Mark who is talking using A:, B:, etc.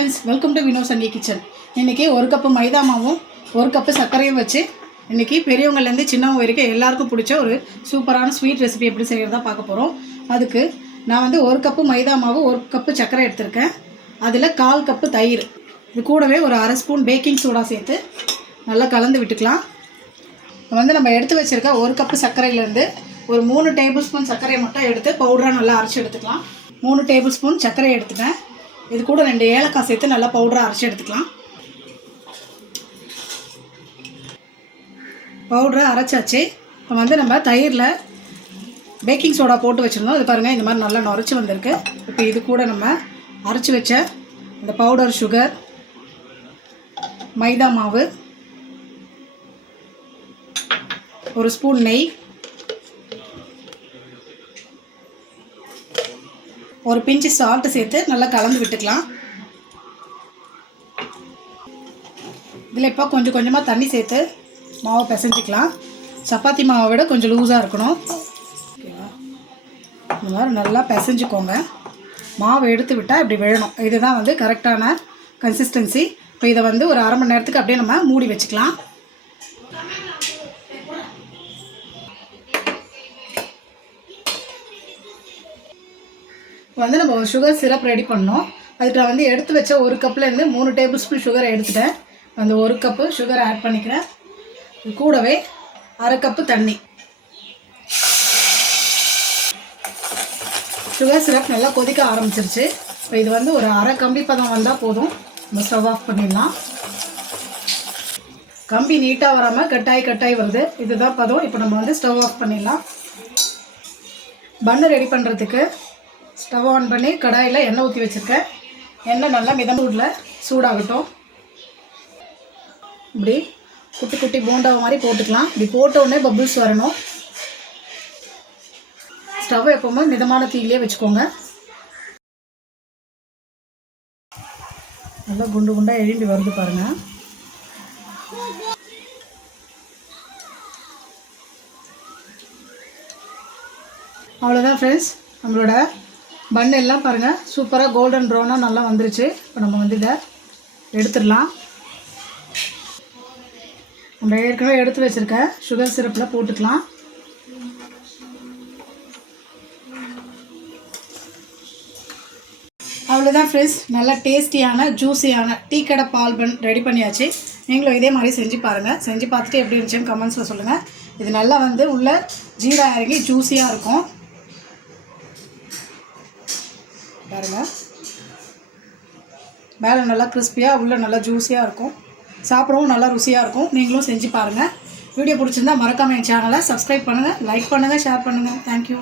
A: Friends welcome to Vino Sunny kitchen இன்றைக்கி ஒரு cup மைதா மாவும் ஒரு கப்பு சர்க்கரையும் வச்சு இன்றைக்கி பெரியவங்கள்லேருந்து சின்னவங்க வரைக்கும் எல்லாருக்கும் பிடிச்ச ஒரு சூப்பரான ஸ்வீட் ரெசிபி எப்படி செய்கிறதா பார்க்க போகிறோம் அதுக்கு நான் வந்து ஒரு கப்பு மைதா மாவு ஒரு கப்பு சர்க்கரை எடுத்திருக்கேன். அதில் கால் கப்பு தயிர். இது கூடவே ஒரு அரை ஸ்பூன் பேக்கிங் சோடா சேர்த்து நல்லா கலந்து விட்டுக்கலாம். இப்போ வந்து நம்ம எடுத்து வச்சுருக்க ஒரு கப்பு சர்க்கரையிலேருந்து ஒரு மூணு டேபிள் ஸ்பூன் சர்க்கரையை மட்டும் எடுத்து பவுடராக நல்லா அரைச்சி எடுத்துக்கலாம். மூணு டேபிள் ஸ்பூன் சர்க்கரை எடுத்துட்டேன். இது கூட ரெண்டு ஏலக்காய் சேர்த்து நல்லா பவுடராக அரைச்சி எடுத்துக்கலாம். பவுடரை அரைச்சாச்சு. இப்போ வந்து நம்ம தயிரில் பேக்கிங் சோடா போட்டு வச்சுருந்தோம். இது பாருங்கள் இந்த மாதிரி நல்லா நுரைச்சி வந்திருக்கு. இப்போ இது கூட நம்ம அரைச்சி வச்ச இந்த பவுடர் சுகர் மைதா மாவு ஒரு ஸ்பூன் நெய் ஒரு பிஞ்சு சால்ட்டு சேர்த்து நல்லா கலந்து விட்டுக்கலாம். இதில் இப்போ கொஞ்சம் கொஞ்சமாக தண்ணி சேர்த்து மாவை பிசைஞ்சிக்கலாம். சப்பாத்தி மாவை விட கொஞ்சம் லூஸாக இருக்கணும். ஓகேவா இந்த மாதிரி நல்லா பிசைஞ்சுக்கோங்க. மாவை எடுத்து விட்டால் இப்படி விழணும். இதுதான் வந்து கரெக்டான கன்சிஸ்டன்சி இப்போ இதை வந்து ஒரு அரை மணி நேரத்துக்கு அப்படியே நம்ம மூடி வச்சுக்கலாம். வந்து நம்ம சுகர் சிரப் ரெடி பண்ணோம். அதுக்கு வந்து எடுத்து வச்ச ஒரு கப்லேருந்து மூணு டேபிள் ஸ்பூன் சுகரை எடுத்துட்டேன். அந்த ஒரு கப்பு சுகர் ஆட் பண்ணிக்கிறேன். கூடவே அரை கப்பு தண்ணி. சுகர் சிரப் நல்லா கொதிக்க ஆரம்பிச்சிருச்சு. இப்போ இது வந்து ஒரு அரை கம்பி பதம் வந்தால் போதும். நம்ம ஸ்டவ் ஆஃப் பண்ணிடலாம். கம்பி நீட்டாக வராமல் கட்டாய் கட்டாய் வருது. இதுதான் பதம். இப்போ நம்ம வந்து ஸ்டவ் ஆஃப் பண்ணிடலாம். பன்னு ரெடி பண்ணுறதுக்கு ஸ்டவ் ஆன் பண்ணி கடாயில் எண்ணெய் ஊற்றி வச்சுருக்கேன். எண்ணெய் நல்லா மிதம் சூடில் சூடாகட்டும். இப்படி குட்டி குட்டி போண்டா மாதிரி போட்டுக்கலாம். இப்படி போட்ட உடனே வரணும். ஸ்டவ் எப்போவுமே மிதமான தீயிலே வச்சுக்கோங்க. நல்லா குண்டு குண்டாக எழும்பி வருது பாருங்கள் அவ்வளோதான் ஃப்ரெண்ட்ஸ் நம்மளோட பன் எல்லாம் பாருங்கள் சூப்பராக கோல்டன் ப்ரௌனாக நல்லா வந்துருச்சு. இப்போ நம்ம வந்து இதை எடுத்துடலாம். நம்ம ஏற்கனவே எடுத்து வச்சுருக்க சுகர் சிரப்பில் போட்டுக்கலாம். அவ்வளோதான் ஃப்ரெண்ட்ஸ் நல்லா டேஸ்டியான ஜூஸியான டீ கடை பால் பன் ரெடி பண்ணியாச்சு. நீங்களும் இதே மாதிரி செஞ்சு பாருங்கள் செஞ்சு பார்த்துட்டு எப்படி இருந்துச்சுன்னு கமெண்ட்ஸில் சொல்லுங்கள் இது நல்லா வந்து உள்ள ஜீரா இறங்கி ஜூஸியாக இருக்கும். பாருங்கள் மேலே நல்லா கிறிஸ்பியாக உள்ளே நல்லா ஜூஸியாக இருக்கும். சாப்பிடவும் நல்லா ருசியாக இருக்கும். நீங்களும் செஞ்சு பாருங்கள் வீடியோ பிடிச்சிருந்தா மறக்காமல் என் சேனலை சப்ஸ்கிரைப் பண்ணுங்கள் லைக் பண்ணுங்கள் ஷேர் பண்ணுங்கள் தேங்க்யூ